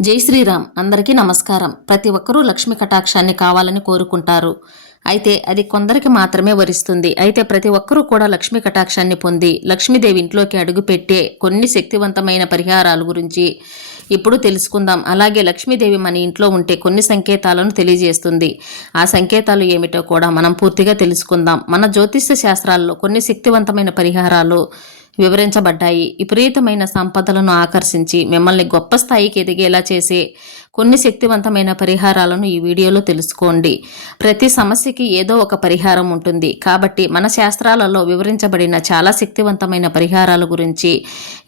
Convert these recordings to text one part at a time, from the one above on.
జై శ్రీరామ్. అందరికీ నమస్కారం. ప్రతి ఒక్కరూ లక్ష్మి కటాక్షాన్ని కావాలని కోరుకుంటారు. అయితే అది కొందరికి మాత్రమే వరిస్తుంది. అయితే ప్రతి ఒక్కరూ కూడా లక్ష్మీ కటాక్షాన్ని పొంది లక్ష్మీదేవి ఇంట్లోకి అడుగుపెట్టే కొన్ని శక్తివంతమైన పరిహారాల గురించి ఇప్పుడు తెలుసుకుందాం. అలాగే లక్ష్మీదేవి మన ఇంట్లో ఉంటే కొన్ని సంకేతాలను తెలియజేస్తుంది. ఆ సంకేతాలు ఏమిటో కూడా మనం పూర్తిగా తెలుసుకుందాం. మన జ్యోతిష్య శాస్త్రాల్లో కొన్ని శక్తివంతమైన పరిహారాలు వివరించబడ్డాయి. విపరీతమైన సంపదలను ఆకర్షించి మిమ్మల్ని గొప్ప స్థాయికి ఎదిగేలా చేసే కొన్ని శక్తివంతమైన పరిహారాలను ఈ వీడియోలో తెలుసుకోండి. ప్రతి సమస్యకి ఏదో ఒక పరిహారం ఉంటుంది. కాబట్టి మన శాస్త్రాలలో వివరించబడిన చాలా శక్తివంతమైన పరిహారాల గురించి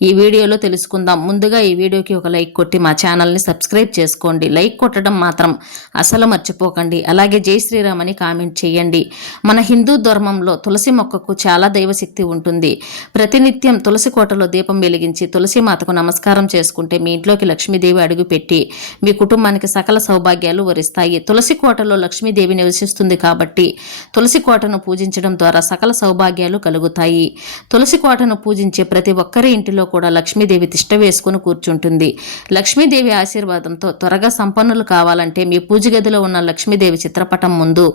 ఈ వీడియోలో తెలుసుకుందాం. ముందుగా ఈ వీడియోకి ఒక లైక్ కొట్టి మా ఛానల్ని సబ్స్క్రైబ్ చేసుకోండి. లైక్ కొట్టడం మాత్రం అసలు మర్చిపోకండి. అలాగే జై శ్రీరామ్ అని కామెంట్ చేయండి. మన హిందూ ధర్మంలో తులసి మొక్కకు చాలా దైవశక్తి ఉంటుంది. ప్రతినిత్యం తులసి కోటలో దీపం వెలిగించి తులసి మాతకు నమస్కారం చేసుకుంటే మీ ఇంట్లోకి లక్ష్మీదేవి అడుగుపెట్టి మీ కుటుంబానికి సకల సౌభాగ్యాలు వరిస్తాయి. తులసి కోటలో లక్ష్మీదేవి నివసిస్తుంది కాబట్టి తులసి కోటను పూజించడం ద్వారా సకల సౌభాగ్యాలు కలుగుతాయి. తులసి కోటను పూజించే ప్రతి ఒక్కరి ఇంటిలో కూడా లక్ష్మీదేవి తిష్ట వేసుకుని కూర్చుంటుంది. లక్ష్మీదేవి ఆశీర్వాదంతో త్వరగా సంపన్నులు కావాలంటే మీ పూజ గదిలో ఉన్న లక్ష్మీదేవి చిత్రపటం ముందు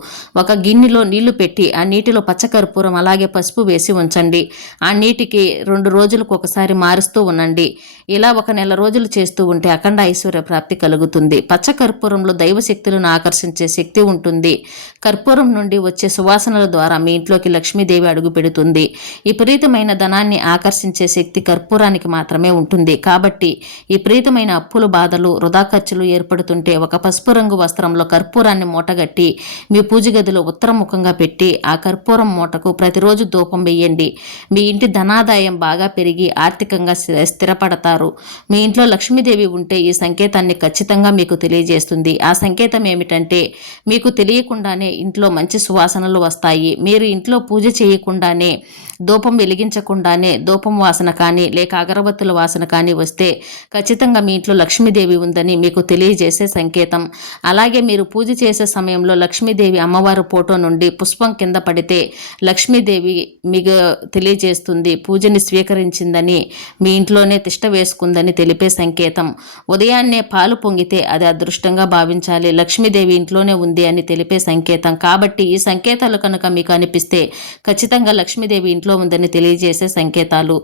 ఒక గిన్నెలో నీళ్ళు పెట్టి ఆ నీటిలో పచ్చకర్పూరం అలాగే పసుపు వేసి ఉంచండి. ఆ నీటికి రెండు రోజులకు ఒకసారి మారుస్తూ ఉండండి. ఇలా ఒక నెల రోజులు చేస్తూ ఉంటే అఖండ ఐశ్వర్య ప్రాప్తి కలుగుతుంది. పచ్చ కర్పూరంలో దైవశక్తులను ఆకర్షించే శక్తి ఉంటుంది. కర్పూరం నుండి వచ్చే సువాసనల ద్వారా మీ ఇంట్లోకి లక్ష్మీదేవి అడుగు పెడుతుంది. విపరీతమైన ధనాన్ని ఆకర్షించే శక్తి కర్పూరానికి మాత్రమే ఉంటుంది. కాబట్టి విపరీతమైన అప్పులు బాధలు వృధా ఖర్చులు ఏర్పడుతుంటే ఒక పసుపు రంగు వస్త్రంలో కర్పూరాన్ని మూటగట్టి మీ పూజ గదిలో ఉత్తరముఖంగా పెట్టి ఆ కర్పూరం మూటకు ప్రతిరోజు ధూపం వేయండి మీ ఇంటి ధనాదాయం బాగా పెరిగి ఆర్థికంగా స్థి- స్థిరపడతారు. మీ ఇంట్లో లక్ష్మీదేవి ఉంటే ఈ సంకేతాన్ని ఖచ్చితంగా మీకు తెలియజేస్తుంది. ఆ సంకేతం ఏమిటంటే మీకు తెలియకుండానే ఇంట్లో మంచి సువాసనలు వస్తాయి. మీరు ఇంట్లో పూజ చేయకుండానే ధూపం వెలిగించకుండానే ధూపం వాసన కానీ లేక అగరబత్తుల వాసన కానీ వస్తే ఖచ్చితంగా మీ ఇంట్లో లక్ష్మీదేవి ఉందని మీకు తెలియజేసే సంకేతం. అలాగే మీరు పూజ చేసే సమయంలో లక్ష్మీదేవి అమ్మవారి ఫోటో నుండి పుష్పం కింద పడితే లక్ష్మీదేవి మీకు తెలియజేస్తుంది. పూజని స్వీకరించిందని మీ ఇంట్లోనే తిష్ట వేసుకుందని తెలిపే సంకేతం. ఉదయాన్నే పాలు పొంగి పొంగితే అది అదృష్టంగా భావించాలి. లక్ష్మీదేవి ఇంట్లోనే ఉంది అని తెలిపే సంకేతం. కాబట్టి ఈ సంకేతాలు కనుక మీకు అనిపిస్తే ఖచ్చితంగా లక్ష్మీదేవి ఇంట్లో ఉందని తెలియజేసే సంకేతాలు.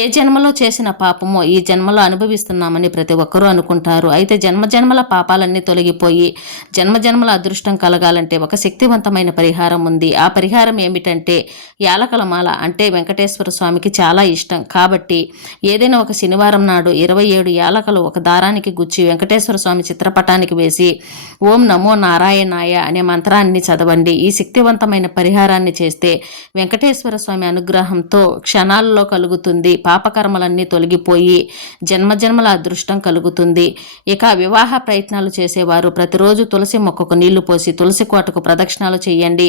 ఏ జన్మలో చేసిన పాపమో ఈ జన్మలో అనుభవిస్తున్నామని ప్రతి ఒక్కరూ అనుకుంటారు. అయితే జన్మ జన్మల పాపాలన్నీ తొలగిపోయి జన్మజన్మల అదృష్టం కలగాలంటే ఒక శక్తివంతమైన పరిహారం ఉంది. ఆ పరిహారం ఏమిటంటే యాలకల మాల అంటే వెంకటేశ్వర స్వామికి చాలా ఇష్టం. కాబట్టి ఏదైనా ఒక శనివారం నాడు ఇరవై ఏడు యాలకలు ఒక దారానికి గుచ్చి వెంకటేశ్వర స్వామి చిత్రపటానికి వేసి ఓం నమో నారాయణాయ అనే మంత్రాన్ని చదవండి. ఈ శక్తివంతమైన పరిహారాన్ని చేస్తే వెంకటేశ్వర స్వామి అనుగ్రహంతో క్షణాల్లో కలుగుతుంది. పాపకర్మలన్నీ తొలగిపోయి జన్మజన్మల అదృష్టం కలుగుతుంది. ఇక వివాహ ప్రయత్నాలు చేసేవారు ప్రతిరోజు తులసి మొక్కకు నీళ్ళు పోసి తులసి కోటకు ప్రదక్షిణాలు చేయండి.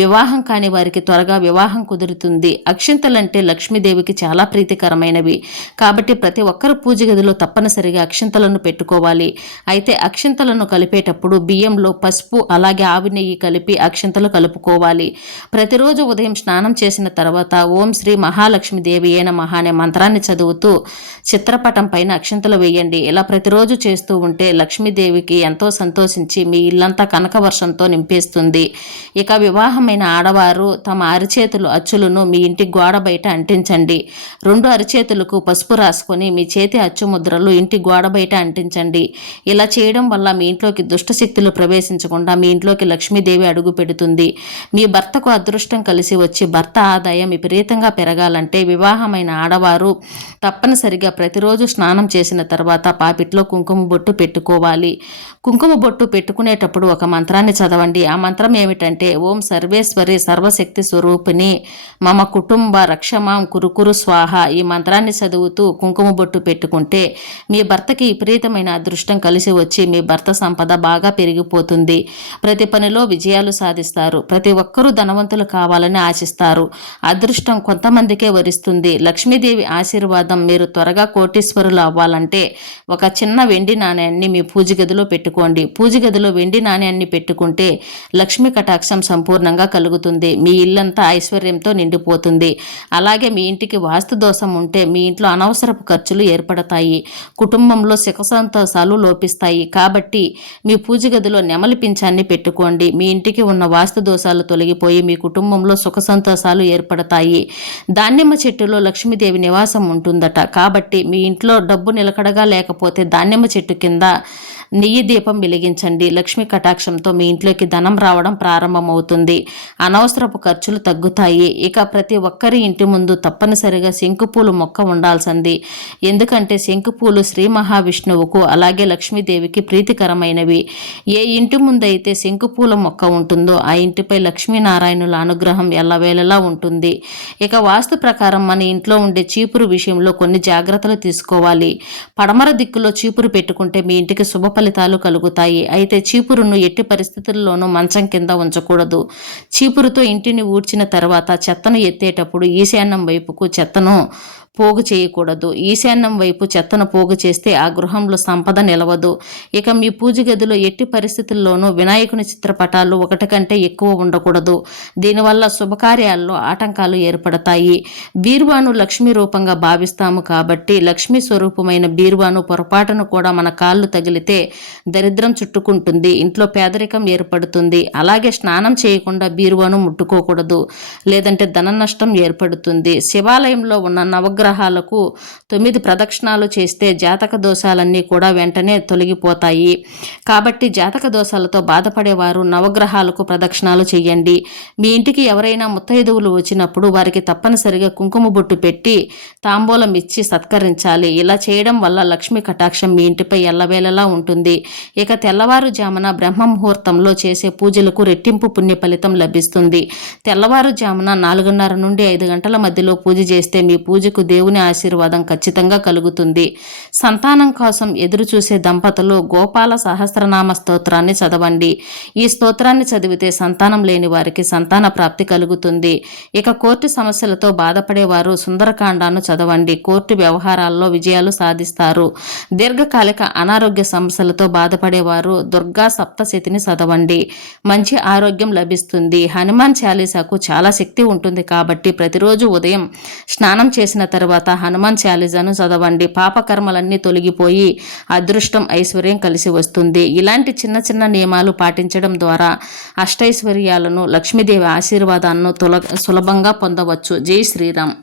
వివాహం కాని వారికి త్వరగా వివాహం కుదురుతుంది. అక్షింతలంటే లక్ష్మీదేవికి చాలా ప్రీతికరమైనవి. కాబట్టి ప్రతి ఒక్కరు పూజ గదిలో తప్పనిసరిగా అక్షింతలను పెట్టుకోవాలి. అయితే అక్షింతలను కలిపేటప్పుడు బియ్యంలో పసుపు అలాగే ఆవి నెయ్యి కలిపి అక్షింతలు కలుపుకోవాలి. ప్రతిరోజు ఉదయం స్నానం చేసిన తర్వాత ఓం శ్రీ మహాలక్ష్మి దేవి అయిన మహానే మంత్రాన్ని చదువుతూ చిత్రపటం పైన అక్షింతలు వేయండి. ఇలా ప్రతిరోజు చేస్తూ ఉంటే లక్ష్మీదేవికి ఎంతో సంతోషించి మీ ఇల్లంతా కనక వర్షంతో నింపేస్తుంది. ఇక వివాహమైన ఆడవారు తమ అరిచేతులు అచ్చులను మీ ఇంటి గోడ బయట అంటించండి. రెండు అరిచేతులకు పసుపు రాసుకొని మీ చేతి అచ్చు ముద్రలు ఇంటి గోడ బయట అంటించండి. ఇలా చేయడం వల్ల మీ ఇంట్లోకి దుష్ట శక్తులు ప్రవేశించకుండా మీ ఇంట్లోకి లక్ష్మీదేవి అడుగు పెడుతుంది. మీ భర్తకు అదృష్టం కలిసి వచ్చి భర్త ఆదాయం విపరీతంగా పెరగాలంటే వివాహమైన ఆడవారు తప్పనిసరిగా ప్రతిరోజు స్నానం చేసిన తర్వాత పాపిట్లో కుంకుమ బొట్టు పెట్టుకోవాలి. కుంకుమ బొట్టు పెట్టుకునేటప్పుడు ఒక మంత్రాన్ని చదవండి. ఆ మంత్రం ఏమిటంటే ఓం సర్వేశ్వరి సర్వశక్తి స్వరూపిణి మమ కుటుంబ రక్షమాం కురుకురు స్వాహ. ఈ మంత్రాన్ని చదువుతూ కుంకుమ బొట్టు పెట్టుకుంటే మీ భర్తకి విపరీతమైన అదృష్టం కలిసి వచ్చి మీ భర్త సంపద బాగా పెరిగిపోతుంది. ప్రతి పనిలో విజయాలు సాధిస్తారు. ప్రతి ఒక్కరూ ధనవంతులు కావాలని ఆశిస్తారు. అదృష్టం కొంతమందికే వరిస్తుంది. లక్ష్మీదేవి ఆశీర్వాదం మీరు త్వరగా కోటీశ్వరులు అవ్వాలంటే ఒక చిన్న వెండి నాణ్యాన్ని మీ పూజ గదిలో పెట్టుకోండి. పూజ గదిలో వెండి నాణ్యాన్ని పెట్టుకుంటే లక్ష్మీ కటాక్షం సంపూర్ణంగా కలుగుతుంది. మీ ఇల్లంతా ఐశ్వర్యంతో నిండిపోతుంది. అలాగే మీ ఇంటికి వాస్తు దోషం ఉంటే మీ ఇంట్లో అనవసరపు ఖర్చులు ఏర్పడతాయి. కుటుంబంలో సుఖ సంతోషాలు లోపి లోపిస్తాయి. కాబట్టి మీ పూజ గదిలో నెమలి పింఛాన్ని పెట్టుకోండి. మీ ఇంటికి ఉన్న వాస్తు దోషాలు తొలగిపోయి మీ కుటుంబంలో సుఖ సంతోషాలు ఏర్పడతాయి. దానిమ్మ చెట్టులో లక్ష్మీదేవి నివాసం ఉంటుందట. కాబట్టి మీ ఇంట్లో డబ్బు నిలకడగా లేకపోతే దానిమ్మ చెట్టు కింద నెయ్యి దీపం వెలిగించండి. లక్ష్మి కటాక్షంతో మీ ఇంట్లోకి ధనం రావడం ప్రారంభమవుతుంది. అనవసరపు ఖర్చులు తగ్గుతాయి. ఇక ప్రతి ఒక్కరి ఇంటి ముందు తప్పనిసరిగా శంకుపూలు మొక్క ఉండాల్సింది. ఎందుకంటే శంకుపూలు శ్రీ మహావిష్ణువుకు అలాగే లక్ష్మి లక్ష్మీదేవికి ప్రీతికరమైనవి. ఏ ఇంటి ముందైతే శంకుపూల మొక్క ఉంటుందో ఆ ఇంటిపై లక్ష్మీనారాయణుల అనుగ్రహం ఎల్లవేళలా ఉంటుంది. ఇక వాస్తు ప్రకారం మన ఇంట్లో ఉండే చీపురు విషయంలో కొన్ని జాగ్రత్తలు తీసుకోవాలి. పడమర దిక్కులో చీపురు పెట్టుకుంటే మీ ఇంటికి శుభ ఫలితాలు కలుగుతాయి. అయితే చీపురును ఎట్టి పరిస్థితుల్లోనూ మంచం కింద ఉంచకూడదు. చీపురుతో ఇంటిని ఊడ్చిన తర్వాత చెత్తను ఎత్తేటప్పుడు ఈశాన్యం వైపుకు చెత్తను పోగు చేయకూడదు. ఈశాన్యం వైపు చెత్తను పోగు చేస్తే ఆ గృహంలో సంపద నిలవదు. ఇక మీ పూజ గదిలో ఎట్టి పరిస్థితుల్లోనూ వినాయకుని చిత్రపటాలు ఒకటి కంటే ఎక్కువ ఉండకూడదు. దీనివల్ల శుభకార్యాల్లో ఆటంకాలు ఏర్పడతాయి. బీరువాను లక్ష్మీ రూపంగా భావిస్తాము కాబట్టి లక్ష్మీ స్వరూపమైన బీరువాను పొరపాటును కూడా మన కాళ్ళు తగిలితే దరిద్రం చుట్టుకుంటుంది. ఇంట్లో పేదరికం ఏర్పడుతుంది. అలాగే స్నానం చేయకుండా బీరువాను ముట్టుకోకూడదు. లేదంటే ధన నష్టం ఏర్పడుతుంది. శివాలయంలో ఉన్న నవగ్రహాలకు తొమ్మిది ప్రదక్షిణాలు చేస్తే జాతక దోషాలన్నీ కూడా వెంటనే తొలగిపోతాయి. కాబట్టి జాతక దోషాలతో బాధపడేవారు నవగ్రహాలకు ప్రదక్షిణాలు చేయండి. మీ ఇంటికి ఎవరైనా ముత్తైదువులు వచ్చినప్పుడు వారికి తప్పనిసరిగా కుంకుమ బొట్టు పెట్టి తాంబూలం ఇచ్చి సత్కరించాలి. ఇలా చేయడం వల్ల లక్ష్మీ కటాక్షం మీ ఇంటిపై ఎల్లవేళలా ఉంటుంది. ఇక తెల్లవారుజామున బ్రహ్మ ముహూర్తంలో చేసే పూజలకు రెట్టింపు పుణ్య ఫలితం లభిస్తుంది. తెల్లవారుజామున నాలుగున్నర నుండి ఐదు గంటల మధ్యలో పూజ చేస్తే మీ పూజకు దేవుని ఆశీర్వాదం ఖచ్చితంగా కలుగుతుంది. సంతానం కోసం ఎదురు చూసే దంపతులు గోపాల సహస్రనామ స్తోత్రాన్ని చదవండి. ఈ స్తోత్రాన్ని చదివితే సంతానం లేని వారికి సంతాన ప్రాప్తి కలుగుతుంది. ఇక కోర్టు సమస్యలతో బాధపడేవారు సుందరకాండాన్ని చదవండి. కోర్టు వ్యవహారాల్లో విజయాలు సాధిస్తారు. దీర్ఘకాలిక అనారోగ్య సమస్యలతో బాధపడేవారు దుర్గా సప్తశతిని చదవండి. మంచి ఆరోగ్యం లభిస్తుంది. హనుమాన్ చాలీసాకు చాలా శక్తి ఉంటుంది కాబట్టి ప్రతిరోజు ఉదయం స్నానం చేసిన తర్వాత హనుమాన్ చాలీసాను చదవండి. పాపకర్మలన్నీ తొలగిపోయి అదృష్టం ఐశ్వర్యం కలిసి వస్తుంది. ఇలాంటి చిన్న చిన్న నియమాలు పాటించడం ద్వారా అష్టైశ్వర్యాలను లక్ష్మీదేవి ఆశీర్వాదాలను తొల సులభంగా పొందవచ్చు. జై శ్రీరామ్.